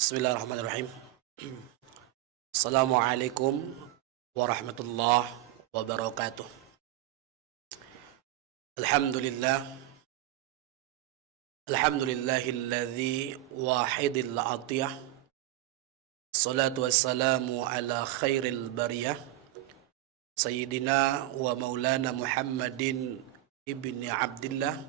Bismillahirrahmanirrahim. Assalamualaikum warahmatullahi wabarakatuh. Alhamdulillah. Alhamdulillahilladzi wahidil atiyah. Salatu wassalamu ala khairil bariyah. Sayyidina wa maulana Muhammadin ibni Abdillah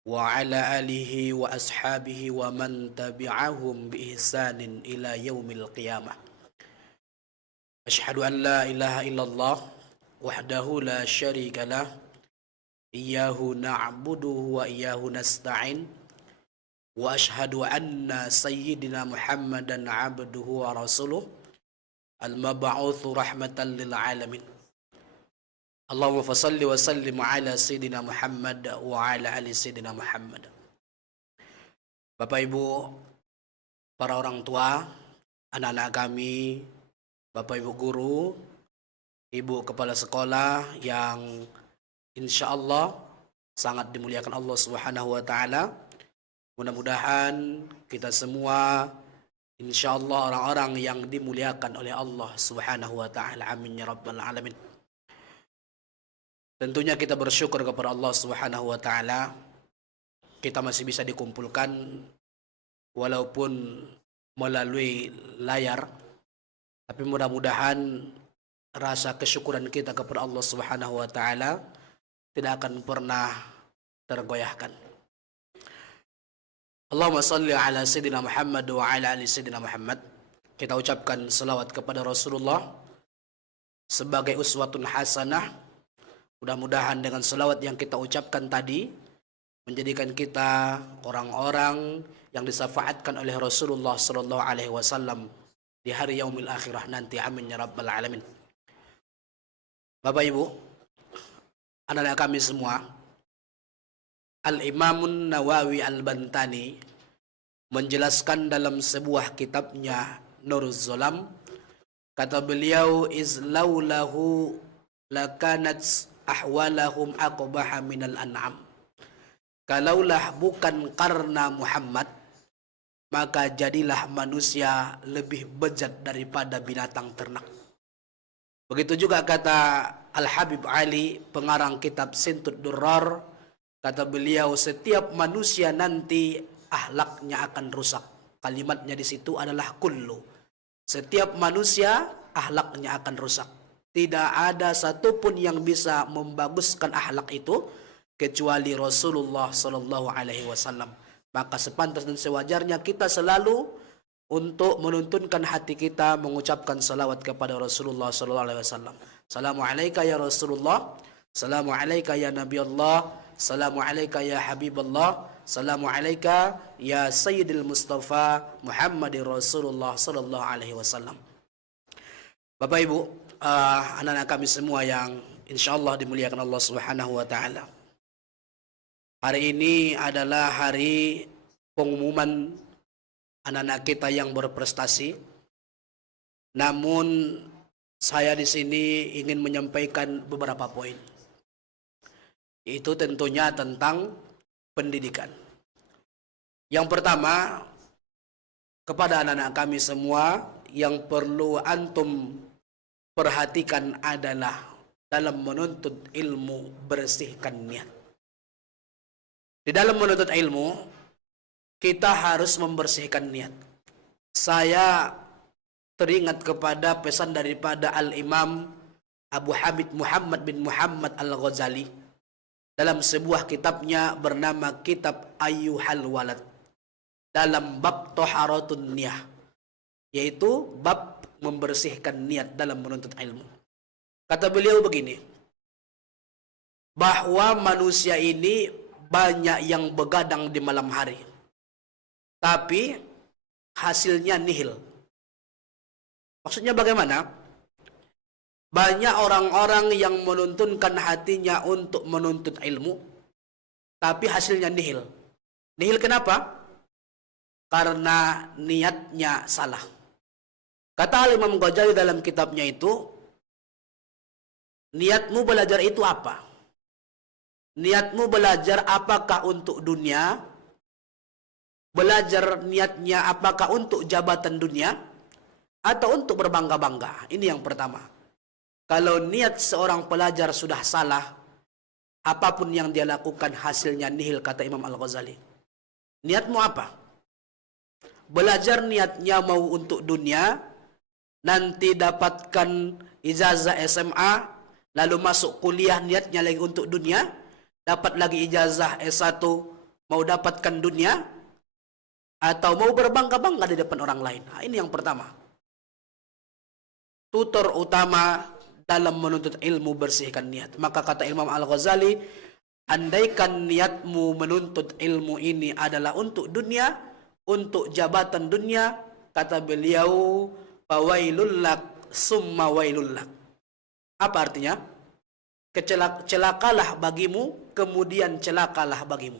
wa ala alihi wa ashabihi wa man tabi'ahum bi ihsanin ila yaumil qiyamah. Asyhadu an la ilaha illallah wahdahu la syarika lah, iyyahu na'budu wa iyyahu nasta'in, wa asyhadu anna sayyidina Muhammadan abduhu wa rasuluh al-mab'utsu rahmatan lil alamin. Allahumma fasalli wa sallim ala Sayyidina Muhammad wa ala ali Sayyidina Muhammad. Bapak Ibu, para orang tua, anak-anak kami, Bapak Ibu guru, Ibu kepala sekolah yang insya Allah sangat dimuliakan Allah Subhanahu wa Ta'ala. Mudah-mudahan kita semua insya Allah orang-orang yang dimuliakan oleh Allah Subhanahu wa Ta'ala. Amin ya rabbal alamin. Tentunya kita bersyukur kepada Allah Subhanahu wa Ta'ala, kita masih bisa dikumpulkan walaupun melalui layar, tapi mudah-mudahan rasa kesyukuran kita kepada Allah Subhanahu wa Ta'ala tidak akan pernah tergoyahkan. Allahumma salli ala Sayyidina Muhammad wa ala ali Sayyidina Muhammad. Kita ucapkan selawat kepada Rasulullah sebagai uswatun hasanah. Mudah-mudahan dengan selawat yang kita ucapkan tadi menjadikan kita orang-orang yang disafaatkan oleh Rasulullah sallallahu alaihi wasallam di hari yaumil akhirah nanti. Amin ya rabbal alamin. Bapak Ibu, anak-anak kami semua, Al-Imamun Nawawi Al-Bantani menjelaskan dalam sebuah kitabnya Nuruz Zolam, kata beliau, izlaulahu lakanat ahwalahum aqbaha minal an'am. Kalaulah bukan karena Muhammad, maka jadilah manusia lebih bejat daripada binatang ternak. Begitu juga kata Al-Habib Ali, pengarang kitab Sintud Durrar, kata beliau, setiap manusia nanti akhlaknya akan rusak. Kalimatnya di situ adalah kullu. Setiap manusia akhlaknya akan rusak. Tidak ada satupun yang bisa membaguskan akhlak itu kecuali Rasulullah Sallallahu Alaihi Wasallam. Maka sepantas dan sewajarnya kita selalu untuk menuntunkan hati kita mengucapkan salawat kepada Rasulullah Sallallahu Alaihi Wasallam. Assalamualaikum ya Rasulullah, Assalamualaikum ya Nabi Allah, Assalamualaikum ya Habibullah, Assalamualaikum ya Sayyidil Mustafa Muhammadir Rasulullah Sallallahu Alaihi Wasallam. Bapak Ibu, anak-anak kami semua yang insya Allah dimuliakan Allah Subhanahu wa Ta'ala. Hari ini adalah hari pengumuman anak-anak kita yang berprestasi. Namun saya di sini ingin menyampaikan beberapa poin. Itu tentunya tentang pendidikan. Yang pertama, kepada anak-anak kami semua yang perlu antum perhatikan adalah dalam menuntut ilmu, bersihkan niat. Di dalam menuntut ilmu, kita harus membersihkan niat. Saya teringat kepada pesan daripada Al-Imam Abu Hamid Muhammad bin Muhammad Al-Ghazali dalam sebuah kitabnya bernama Kitab Ayyuhal Walad, dalam bab Toharatun Niyah, yaitu bab membersihkan niat dalam menuntut ilmu. Kata beliau begini, bahwa manusia ini banyak yang begadang di malam hari, tapi hasilnya nihil. Maksudnya bagaimana? Banyak orang-orang yang menuntunkan hatinya untuk menuntut ilmu, tapi hasilnya nihil. Nihil kenapa? Karena niatnya salah. Kata Imam Ghazali dalam kitabnya itu, niatmu belajar itu apa? Niatmu belajar apakah untuk dunia Belajar niatnya apakah untuk jabatan dunia atau untuk berbangga-bangga. Ini yang pertama. Kalau niat seorang pelajar sudah salah, apapun yang dia lakukan hasilnya nihil, kata Imam Al-Ghazali. Niatmu apa? Belajar niatnya mau untuk dunia, nanti dapatkan ijazah SMA, lalu masuk kuliah niatnya lagi untuk dunia, dapat lagi ijazah S1, mau dapatkan dunia, atau mau berbangga-bangga di depan orang lain. Nah, ini yang pertama. Tutor utama dalam menuntut ilmu, bersihkan niat. Maka kata Imam Al-Ghazali, andaikan niatmu menuntut ilmu ini adalah untuk dunia, untuk jabatan dunia, kata beliau, fawailul lak summa wailul lak. Apa artinya? Celakalah bagimu, kemudian celakalah bagimu.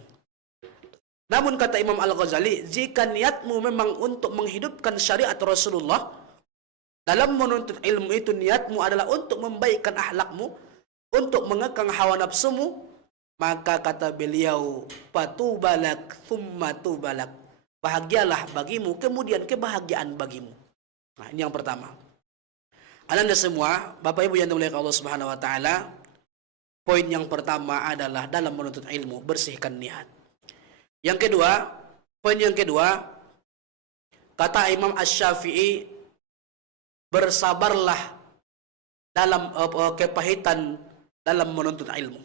Namun kata Imam Al-Ghazali, jika niatmu memang untuk menghidupkan syariat Rasulullah, dalam menuntut ilmu itu niatmu adalah untuk membaikkan akhlakmu, untuk mengekang hawa nafsumu, maka kata beliau, fatubalak thumma tubalak. Bahagialah bagimu, kemudian kebahagiaan bagimu. Nah, ini yang pertama. Anda semua, Bapak Ibu yang dimuliakan Allah Subhanahu wa taala, poin yang pertama adalah dalam menuntut ilmu, bersihkan niat. Yang kedua, poin yang kedua, kata Imam Asy-Syafi'i, bersabarlah dalam kepahitan dalam menuntut ilmu.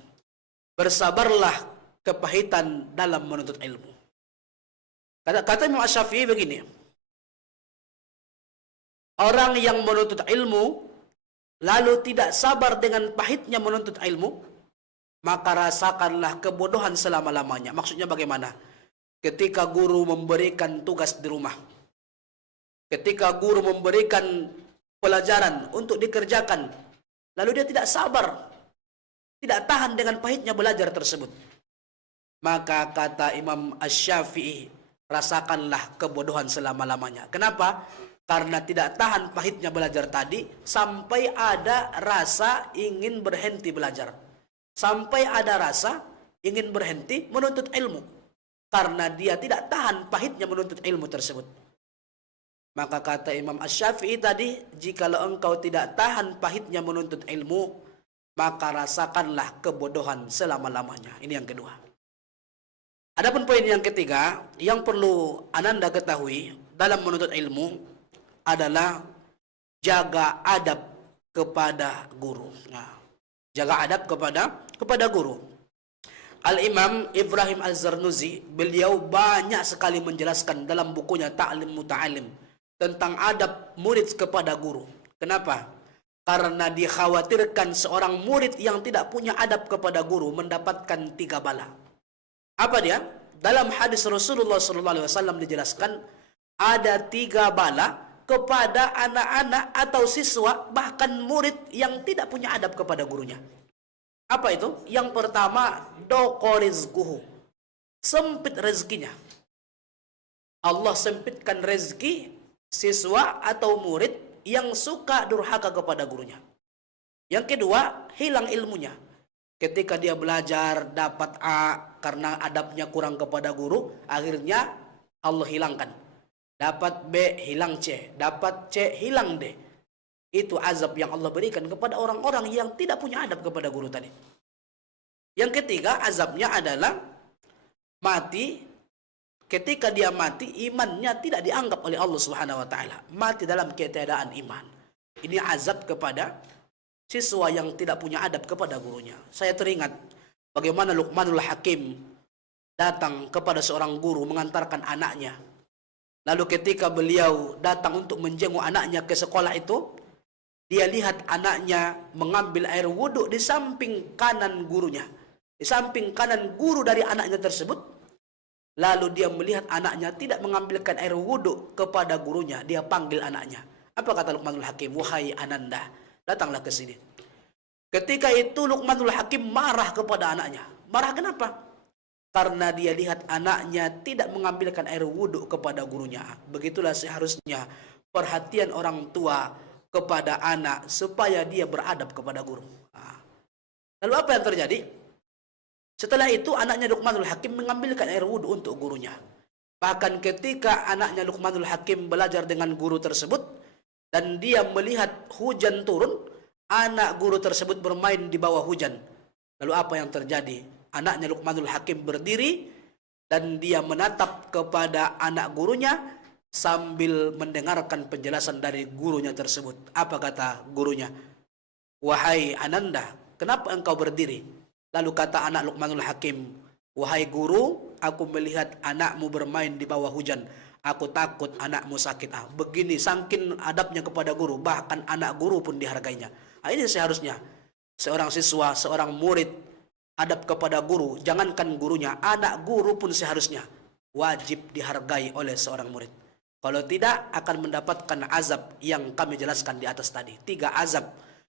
Bersabarlah kepahitan dalam menuntut ilmu. Kata Imam Asy-Syafi'i begini, orang yang menuntut ilmu lalu tidak sabar dengan pahitnya menuntut ilmu, maka rasakanlah kebodohan selama-lamanya. Maksudnya bagaimana? Ketika guru memberikan tugas di rumah, ketika guru memberikan pelajaran untuk dikerjakan, lalu dia tidak sabar, tidak tahan dengan pahitnya belajar tersebut, maka kata Imam Asy-Syafi'i, rasakanlah kebodohan selama-lamanya. Kenapa? Karena tidak tahan pahitnya belajar tadi, sampai ada rasa ingin berhenti belajar, sampai ada rasa ingin berhenti menuntut ilmu, karena dia tidak tahan pahitnya menuntut ilmu tersebut. Maka kata Imam Asy-Syafi'i tadi, jikalau engkau tidak tahan pahitnya menuntut ilmu, maka rasakanlah kebodohan selama-lamanya. Ini yang kedua. Adapun poin yang ketiga, yang perlu Ananda ketahui dalam menuntut ilmu adalah jaga adab kepada guru. Nah, jaga adab kepada guru. Al-Imam Ibrahim Az-Zarnuzi, beliau banyak sekali menjelaskan dalam bukunya Ta'lim Muta'alim tentang adab murid kepada guru. Kenapa? Karena dikhawatirkan seorang murid yang tidak punya adab kepada guru mendapatkan 3 bala. Apa dia? Dalam hadis Rasulullah SAW dijelaskan ada 3 bala kepada anak-anak atau siswa, bahkan murid yang tidak punya adab kepada gurunya. Apa itu? Yang pertama, dokorizkuhu, sempit rezekinya. Allah sempitkan rezeki siswa atau murid yang suka durhaka kepada gurunya. Yang kedua, hilang ilmunya. Ketika dia belajar dapat A karena adabnya kurang kepada guru, akhirnya Allah hilangkan. Dapat B, hilang C. Dapat C, hilang D. Itu azab yang Allah berikan kepada orang-orang yang tidak punya adab kepada guru tadi. Yang ketiga, azabnya adalah mati. Ketika dia mati, imannya tidak dianggap oleh Allah Subhanahu wa taala. Mati dalam ketiadaan iman. Ini azab kepada siswa yang tidak punya adab kepada gurunya. Saya teringat bagaimana Luqmanul Hakim datang kepada seorang guru mengantarkan anaknya. Lalu ketika beliau datang untuk menjenguk anaknya ke sekolah itu, dia lihat anaknya mengambil air wudhu di samping kanan gurunya. Di samping kanan guru dari anaknya tersebut. Lalu dia melihat anaknya tidak mengambilkan air wudhu kepada gurunya. Dia panggil anaknya. Apa kata Luqmanul Hakim? Wahai Ananda, datanglah ke sini. Ketika itu Luqmanul Hakim marah kepada anaknya. Marah kenapa? Karena dia lihat anaknya tidak mengambilkan air wudhu kepada gurunya. Begitulah seharusnya perhatian orang tua kepada anak supaya dia beradab kepada guru. Nah, lalu apa yang terjadi? Setelah itu anaknya Luqmanul Hakim mengambilkan air wudhu untuk gurunya. Bahkan ketika anaknya Luqmanul Hakim belajar dengan guru tersebut dan dia melihat hujan turun, anak guru tersebut bermain di bawah hujan. Lalu apa yang terjadi? Anaknya Luqmanul Hakim berdiri dan dia menatap kepada anak gurunya sambil mendengarkan penjelasan dari gurunya tersebut. Apa kata gurunya? Wahai Ananda, kenapa engkau berdiri? Lalu kata anak Luqmanul Hakim, wahai guru, aku melihat anakmu bermain di bawah hujan. Aku takut anakmu sakit. Begini, saking adabnya kepada guru, bahkan anak guru pun dihargainya. Ini seharusnya seorang siswa, seorang murid adab kepada guru, jangankan gurunya, anak guru pun seharusnya wajib dihargai oleh seorang murid. Kalau tidak, akan mendapatkan azab yang kami jelaskan di atas tadi. 3 azab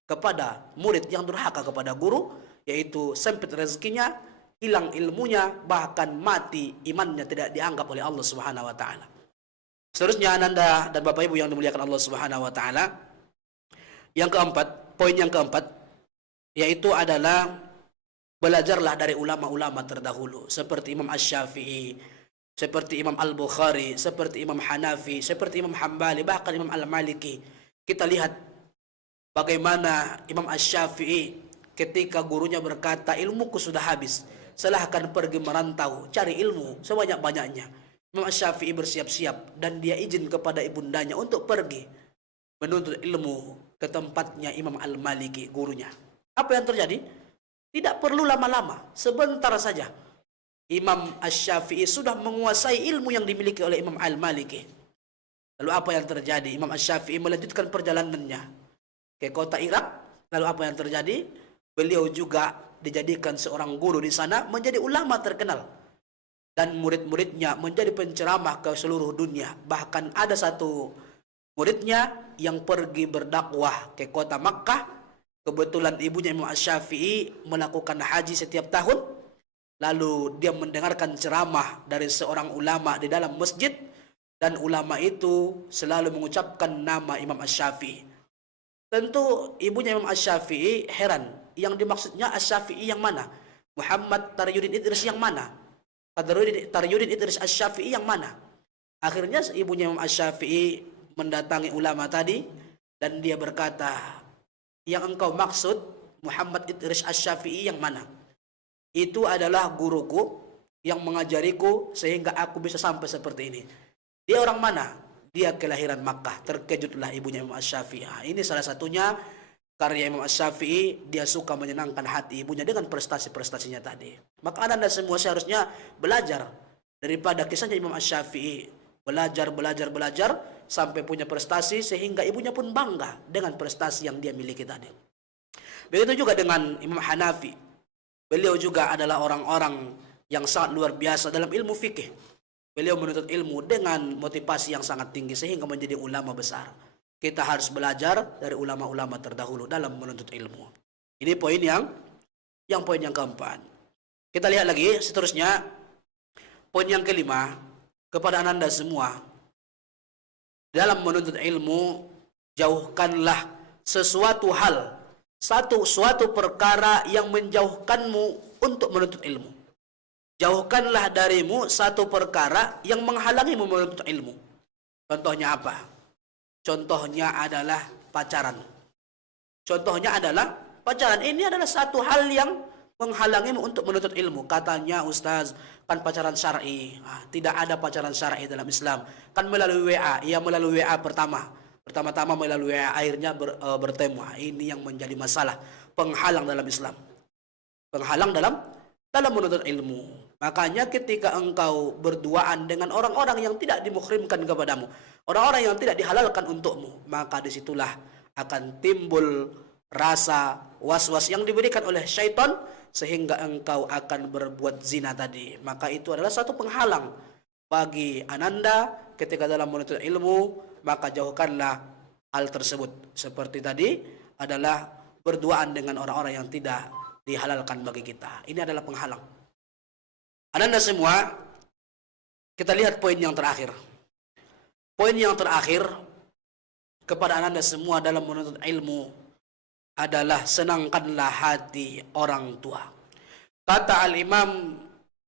kepada murid yang durhaka kepada guru, yaitu sempit rezekinya, hilang ilmunya, bahkan mati imannya tidak dianggap oleh Allah Subhanahu wa taala. Seterusnya Ananda dan Bapak Ibu yang dimuliakan Allah Subhanahu wa taala, yang keempat, poin yang keempat, yaitu adalah belajarlah dari ulama-ulama terdahulu seperti Imam Asy-Syafi'i, seperti Imam Al-Bukhari, seperti Imam Hanafi, seperti Imam Hambali, bahkan Imam Al-Maliki. Kita lihat bagaimana Imam Asy-Syafi'i ketika gurunya berkata, ilmuku sudah habis, silahkan pergi merantau, cari ilmu sebanyak-banyaknya. Imam Asy-Syafi'i bersiap-siap dan dia izin kepada ibundanya untuk pergi menuntut ilmu ke tempatnya Imam Al-Maliki, gurunya. Apa yang terjadi? Tidak perlu lama-lama, sebentar saja Imam Asy-Syafi'i sudah menguasai ilmu yang dimiliki oleh Imam Al-Maliki. Lalu apa yang terjadi? Imam Asy-Syafi'i melanjutkan perjalanannya ke kota Irak. Lalu apa yang terjadi? Beliau juga dijadikan seorang guru di sana, menjadi ulama terkenal. Dan murid-muridnya menjadi penceramah ke seluruh dunia. Bahkan ada satu muridnya yang pergi berdakwah ke kota Makkah. Kebetulan ibunya Imam Asy-Syafi'i melakukan haji setiap tahun. Lalu dia mendengarkan ceramah dari seorang ulama di dalam masjid. Dan ulama itu selalu mengucapkan nama Imam Asy-Syafi'i. Tentu ibunya Imam Asy-Syafi'i heran. Yang dimaksudnya Asy-Syafi'i yang mana? Muhammad Taqiyuddin Idris yang mana? Taqiyuddin Idris Asy-Syafi'i yang mana? Akhirnya ibunya Imam Asy-Syafi'i mendatangi ulama tadi. Dan dia berkata, yang engkau maksud Muhammad Idris Asy-Syafi'i yang mana? Itu adalah guruku yang mengajariku sehingga aku bisa sampai seperti ini. Dia orang mana? Dia kelahiran Makkah. Terkejutlah ibunya Imam Asy-Syafi'i. Ini salah satunya karya Imam Asy-Syafi'i. Dia suka menyenangkan hati ibunya dengan prestasi-prestasinya tadi. Maka Anda semua seharusnya belajar daripada kisahnya Imam Asy-Syafi'i. Belajar sampai punya prestasi sehingga ibunya pun bangga dengan prestasi yang dia miliki tadi. Begitu juga dengan Imam Hanafi. Beliau juga adalah orang-orang yang sangat luar biasa dalam ilmu fikih. Beliau menuntut ilmu dengan motivasi yang sangat tinggi sehingga menjadi ulama besar. Kita harus belajar dari ulama-ulama terdahulu dalam menuntut ilmu. Ini poin yang keempat. Kita lihat lagi seterusnya. Poin yang kelima, kepada Anda semua, dalam menuntut ilmu, jauhkanlah sesuatu hal, suatu perkara yang menjauhkanmu untuk menuntut ilmu. Jauhkanlah darimu satu perkara yang menghalangimu menuntut ilmu. Contohnya apa? Contohnya adalah pacaran. Ini adalah satu hal yang menghalangimu untuk menuntut ilmu. Katanya Ustaz, kan pacaran syar'i. Tidak ada pacaran syar'i dalam Islam. Kan melalui WA. Ia melalui WA Pertama-tama melalui WA, akhirnya bertemu. Ini yang menjadi masalah. Penghalang dalam Islam. Penghalang dalam menuntut ilmu. Makanya ketika engkau berduaan dengan orang-orang yang tidak dimuhrimkan kepadamu, orang-orang yang tidak dihalalkan untukmu, maka disitulah akan timbul rasa was-was yang diberikan oleh syaitan sehingga engkau akan berbuat zina tadi. Maka itu adalah satu penghalang bagi Ananda ketika dalam menuntut ilmu. Maka jauhkanlah hal tersebut. Seperti tadi adalah berduaan dengan orang-orang yang tidak dihalalkan bagi kita. Ini adalah penghalang. Anda semua, kita lihat poin yang terakhir. Poin yang terakhir kepada Anda semua dalam menuntut ilmu adalah senangkanlah hati orang tua. Kata Al-Imam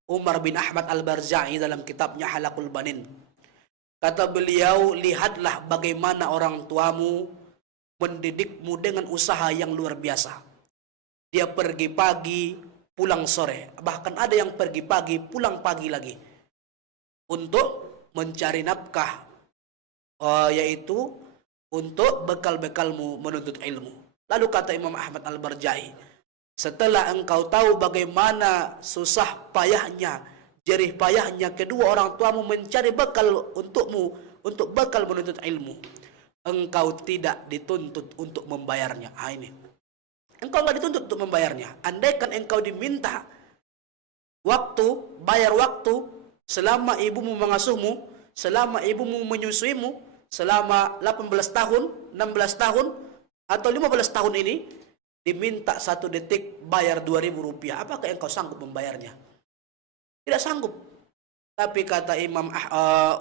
Umar bin Ahmad Al-Barja'i dalam kitabnya Halaqul Banin. Kata beliau, lihatlah bagaimana orang tuamu mendidikmu dengan usaha yang luar biasa. Dia pergi pagi, pulang sore. Bahkan ada yang pergi pagi, pulang pagi lagi. Untuk mencari nafkah, yaitu untuk bekal-bekalmu menuntut ilmu. Lalu kata Imam Ahmad Al-Barja'i, setelah engkau tahu bagaimana susah payahnya, jerih payahnya kedua orang tuamu mencari bekal untukmu, untuk bekal menuntut ilmu, engkau tidak dituntut untuk membayarnya. Ini. Engkau nggak dituntut untuk membayarnya. Andaikan engkau diminta waktu, bayar waktu, selama ibumu mengasuhmu, selama ibumu menyusuimu, selama 18 tahun, 16 tahun, atau 15 tahun ini, diminta 1 detik bayar 2.000 rupiah. Apakah engkau sanggup membayarnya? Tidak sanggup. Tapi kata Imam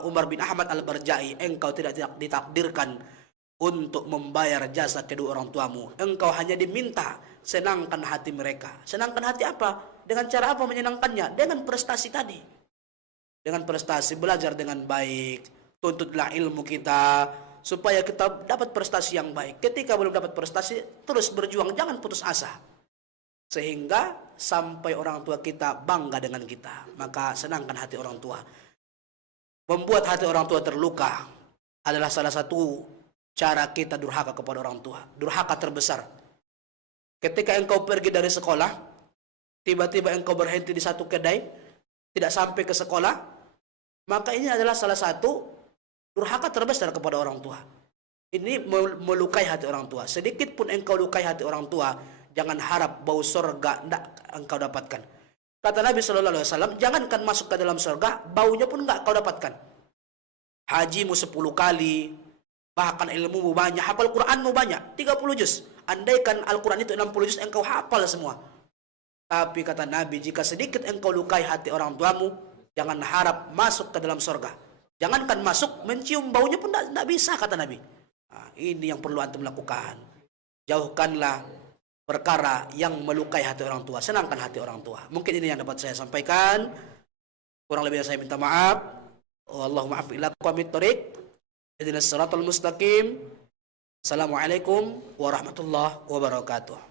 Umar bin Ahmad Al-Barja'i, engkau tidak ditakdirkan untuk membayar jasa kedua orang tuamu. Engkau hanya diminta senangkan hati mereka. Senangkan hati apa? Dengan cara apa menyenangkannya? Dengan prestasi tadi. Dengan prestasi, belajar dengan baik. Tuntutlah ilmu kita supaya kita dapat prestasi yang baik. Ketika belum dapat prestasi, terus berjuang, jangan putus asa. Sehingga sampai orang tua kita bangga dengan kita. Maka senangkan hati orang tua. Membuat hati orang tua terluka adalah salah satu cara kita durhaka kepada orang tua. Durhaka terbesar. Ketika engkau pergi dari sekolah, tiba-tiba engkau berhenti di satu kedai, tidak sampai ke sekolah, maka ini adalah salah satu durhaka terbesar kepada orang tua. Ini melukai hati orang tua. Sedikit pun engkau lukai hati orang tua, jangan harap bau surga tidak engkau dapatkan. Kata Nabi SAW, jangankan masuk ke dalam surga, baunya pun enggak kau dapatkan. Hajimu 10 kali, bahkan ilmumu banyak, hafal Quranmu banyak, 30 juz. Andaikan Al-Quran itu 60 juz, engkau hafal semua. Tapi kata Nabi, jika sedikit engkau lukai hati orang tuamu, jangan harap masuk ke dalam surga. Jangankan masuk, mencium baunya pun tidak bisa, kata Nabi. Nah, ini yang perlu antum lakukan. Jauhkanlah perkara yang melukai hati orang tua. Senangkan hati orang tua. Mungkin ini yang dapat saya sampaikan. Kurang lebih saya minta maaf. Allahumma afi ila qawmit thoriq. Ihdinas siratal mustaqim. Assalamualaikum warahmatullahi wabarakatuh.